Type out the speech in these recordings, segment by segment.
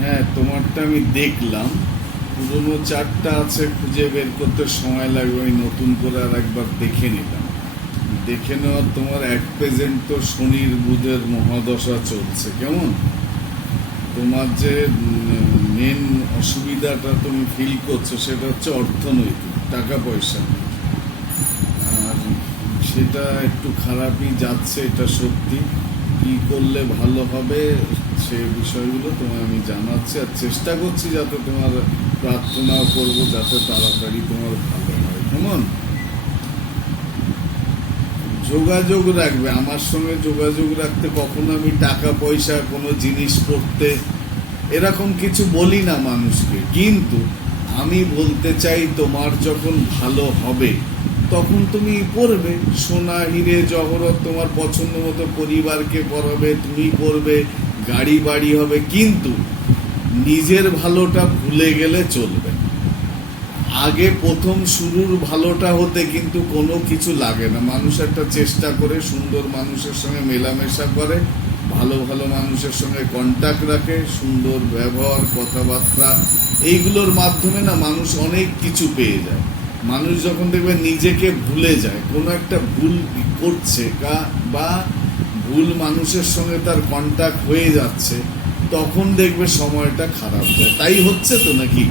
হ্যাঁ, তোমারটা আমি দেখলাম। পুরনো চারটা আছে, খুঁজে বের করতে সময় লাগবে। আমি নতুন করে আর একবার দেখে নিলাম। দেখে নেওয়ার তোমার এক প্রেজেন্ট তো শনির বুধের মহাদশা চলছে। কেমন তোমার যে মেন অসুবিধাটা তুমি ফিল করছো সেটা হচ্ছে অর্থনৈতিক, টাকা পয়সা নেই। আর সেটা একটু খারাপই যাচ্ছে, এটা সত্যি। কি করলে ভালো হবে সে বিষয়গুলো তোমায় আমি জানাচ্ছি, আর চেষ্টা করছি যাতে তোমার প্রার্থনাও করবো যাতে তাড়াতাড়ি তোমার ভালো হয়। কেমন যোগাযোগ রাখবে আমার সঙ্গে, যোগাযোগ রাখতে কখনো আমি টাকা পয়সা কোনো জিনিস করতে এরকম কিছু বলি না মানুষকে, কিন্তু আমি বলতে চাই তোমার যখন ভালো হবে তখন তুমি পড়বে সোনা হিরে জহরত, তোমার পছন্দ মতো পরিবারকে পড়াবে, তুমি পড়বে, গাড়ি বাড়ি হবে, কিন্তু নিজের ভালোটা ভুলে গেলে চলবে। আগে প্রথম শুরুর ভালোটা হতে কিন্তু কোনো কিছু লাগে না। মানুষ একটা চেষ্টা করে সুন্দর মানুষের সঙ্গে মেলামেশা করে, ভালো ভালো মানুষের সঙ্গে কন্ট্যাক্ট রাখে, সুন্দর ব্যবহার কথাবার্তা, এইগুলোর মাধ্যমে না মানুষ অনেক কিছু পেয়ে যায়। মানুষ যখন দেখবে নিজেকে ভুলে যায়, কোনো একটা ভুল করছে বা ভুল মানুষের সঙ্গে তার কন্ট্যাক্ট হয়ে যাচ্ছে, তখন দেখবে সময়টা খারাপ যায়। তাই হচ্ছে তো নাকি?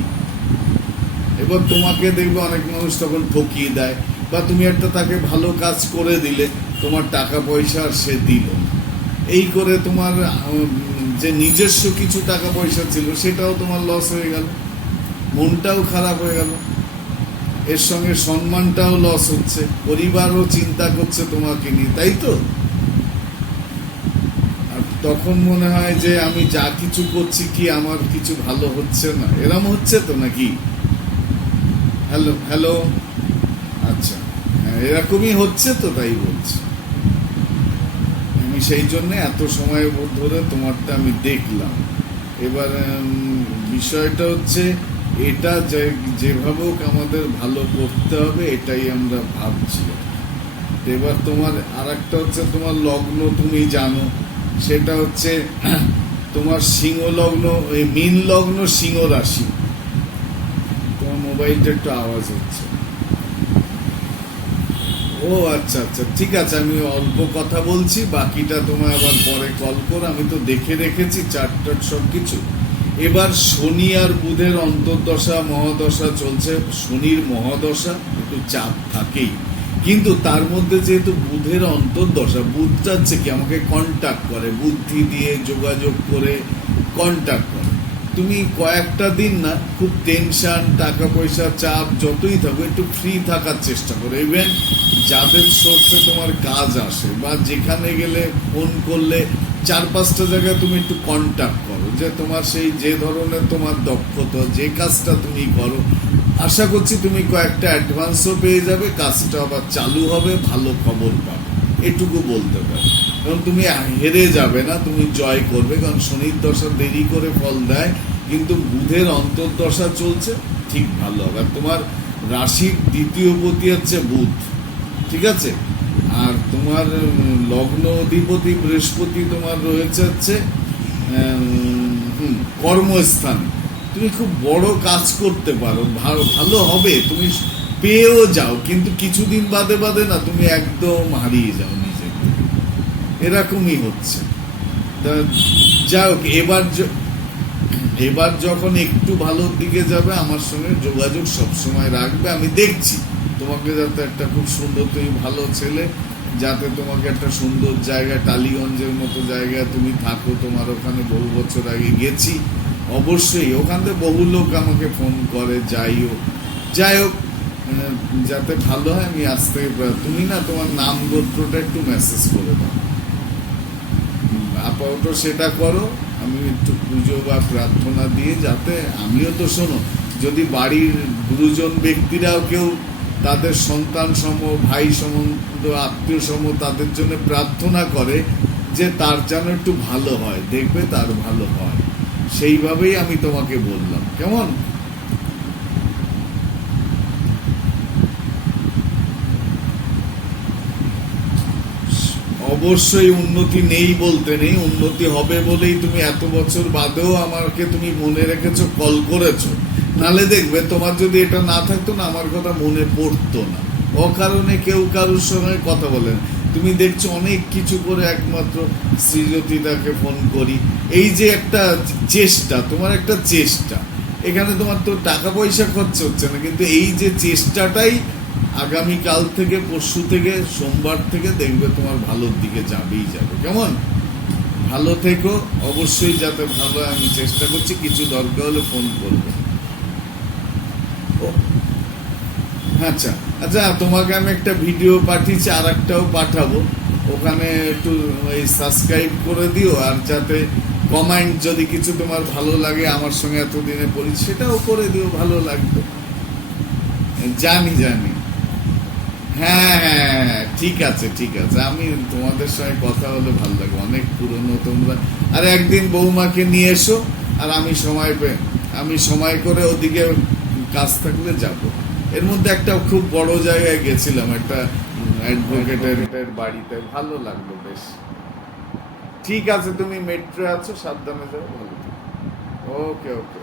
এবার তোমাকে দেখবে অনেক মানুষ তখন ঠকিয়ে দেয়, বা তুমি একটা তাকে ভালো কাজ করে দিলে, তোমার টাকা পয়সা আর সে দিল না। এই করে তোমার যে নিজস্ব কিছু টাকা পয়সা ছিল সেটাও তোমার লস হয়ে গেল, মনটাও খারাপ হয়ে গেল, এর সঙ্গে সম্মানটাও লস হচ্ছে, পরিবারও চিন্তা করছে তোমাকে নিয়ে, তাই তো? আর তখন মনে হয় যে আমি যা কিছু করছি কি আমার কিছু ভালো হচ্ছে না, এরম হচ্ছে তো নাকি? হ্যালো হ্যালো, আচ্ছা, হ্যাঁ, এরকমই হচ্ছে তো, তাই বলছি। আমি সেই জন্য এত সময় ধরে তোমারটা আমি দেখলাম। এবার বিষয়টা হচ্ছে এটা যেভাবে হোক আমাদের ভালো করতে হবে, এটাই আমরা ভাবছি। এবার তোমার আর একটা হচ্ছে তোমার লগ্ন, তুমি জানো সেটা হচ্ছে তোমার সিংহ লগ্ন, মীন লগ্ন সিংহ রাশি। তোমার মোবাইলটা একটু আওয়াজ হচ্ছে। ও আচ্ছা আচ্ছা, ঠিক আছে, আমি অল্প কথা বলছি, বাকিটা তোমায় আবার পরে কল করো। আমি তো দেখে রেখেছি চার্টার সব কিছু। এবার শনি আর বুধের অন্তর্দশা মহাদশা চলছে। শনির মহাদশা একটু চাপ থাকেই, কিন্তু তার মধ্যে যেহেতু বুধের অন্তর্দশা, বুধ চাচ্ছে কি আমাকে কন্ট্যাক্ট করে, বুদ্ধি দিয়ে যোগাযোগ করে কন্ট্যাক্ট করে। তুমি কয়েকটা দিন না খুব টেনশন, টাকা পয়সা চাপ যতই থাকো, একটু ফ্রি থাকার চেষ্টা করো। ইভেন যাদের সোর্সে তোমার কাজ আসে বা যেখানে গেলে ফোন করলে 4-5টা জায়গায় তুমি একটু কন্ট্যাক্ট করো, যে তোমার সেই যে ধরনের তোমার দক্ষতা, যে কাজটা তুমি করো, আশা করছি তুমি কয়েকটা অ্যাডভান্সও পেয়ে যাবে, কাজটা আবার চালু হবে, ভালো খবর পাবে, এটুকু বলতে পারো। কারণ তুমি হেরে যাবে না, তুমি জয় করবে। কারণ শনির দশা দেরি করে ফল দেয়, কিন্তু বুধের অন্তর্দশা চলছে, ঠিক ভালো হবে। আর তোমার রাশির দ্বিতীয় পতি হচ্ছে বুধ, ঠিক আছে? আর তোমার লগ্ন অধিপতি বৃহস্পতি তোমার রয়েছে হচ্ছে কর্মস্থান। তুমি খুব বড় কাজ করতে পারো, ভালো ভালো হবে, তুমি পেয়েও যাও, কিন্তু কিছুদিন বাদে বাদে না তুমি একদম হারিয়ে যাও নিজেকে, এরকমই হচ্ছে। তা যাই হোক, এবার যখন একটু ভালোর দিকে যাবে আমার সঙ্গে যোগাযোগ সবসময় রাখবে। আমি দেখছি তোমাকে যাতে একটা খুব সুন্দর, তুমি ভালো ছেলে, যাতে তোমাকে একটা সুন্দর জায়গায়, টালিগঞ্জের মতো জায়গায় তুমি থাকো। তোমার ওখানে বহু বছর আগে গেছি, অবশ্যই ওখান থেকে বহু লোক আমাকে ফোন করে, যাই হোক যাতে ভালো হয়। আমি আসতে, তুমি না তোমার নাম গোত্রটা একটু মেসেজ করে দাও, আপাতত সেটা করো। আমি একটু পুজো বা প্রার্থনা দিয়ে, যাতে আমিও তো, শোনো, যদি বাড়ির গুরুজন ব্যক্তিরাও কেউ তাদের সন্তান সম, ভাই সম্বন্ধ, আত্মীয় সম তাদের জন্য প্রার্থনা করে যে তার যেন একটু ভালো হয়, দেখবে তার ভালো হয়। সেইভাবেই আমি তোমাকে বললাম। কেমন? অবশ্যই উন্নতি নেই বলতে নেই, উন্নতি হবে বলেই তুমি এত বছর বাদেও আমাকে তুমি মনে রেখেছো, কল করেছো। নালে দেখবে তোমার যদি এটা না থাকতো না, আমার কথা মনে পড়তো না। অকারণে কেউ কারোর সঙ্গে কথা বলে না। তুমি দেখছো অনেক কিছু করে একমাত্র সৃজতিটাকে ফোন করি। এই যে একটা চেষ্টা, তোমার একটা চেষ্টা, এখানে তোমার তো টাকা পয়সা খরচা হচ্ছে না, কিন্তু এই যে চেষ্টাটাই আগামীকাল থেকে, পরশু থেকে, সোমবার থেকে দেখবে তোমার ভালোর দিকে যাবেই যাবে। কেমন? ভালো থেকো অবশ্যই, যাতে ভালো আমি চেষ্টা করছি, কিছু দরকার হলে ফোন করবে। ও আচ্ছা আচ্ছা, তোমাকে আমি একটা ভিডিও পাঠিয়েছি, আর একটাও পাঠাবো। ওখানে একটু ওই সাবস্ক্রাইব করে দিও, আর যাতে কমেন্ট যদি কিছু তোমার ভালো লাগে, আমার সঙ্গে এতদিনে পড়ি, সেটাও করে দিও, ভালো লাগবে। জানি জানি। হ্যাঁ হ্যাঁ হ্যাঁ, ঠিক আছে ঠিক আছে, আমি তোমাদের সঙ্গে কথা হলে ভালো লাগে, অনেক পুরনো তোমরা। আর একদিন বৌমাকে নিয়ে এসো, আর আমি সময় করে ওদিকে কাজ থাকলে যাব। এর মধ্যে একটা খুব বড় জায়গায় গেছিলাম, একটা অ্যাডভোকেটের বাড়িতে, ভালো লাগলো বেশ। ঠিক আছে, তুমি মেট্রো আছো, সাবধানে যাও, ভালো। ওকে ওকে।